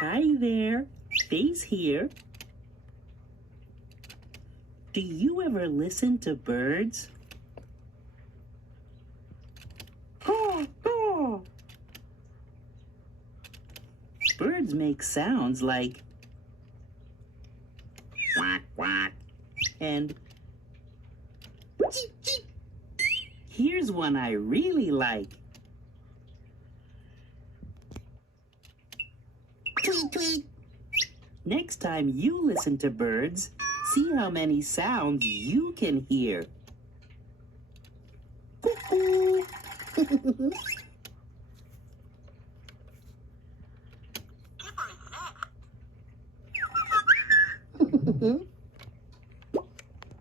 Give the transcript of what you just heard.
Hi there, Faye's here. Do you ever listen to birds? Caw, caw. Birds make sounds like quack, quack, and cheep, cheep. Here's one I really like. Tweet, tweet. Next time you listen to birds, see how many sounds you can hear. Cuckoo. Kipper is next.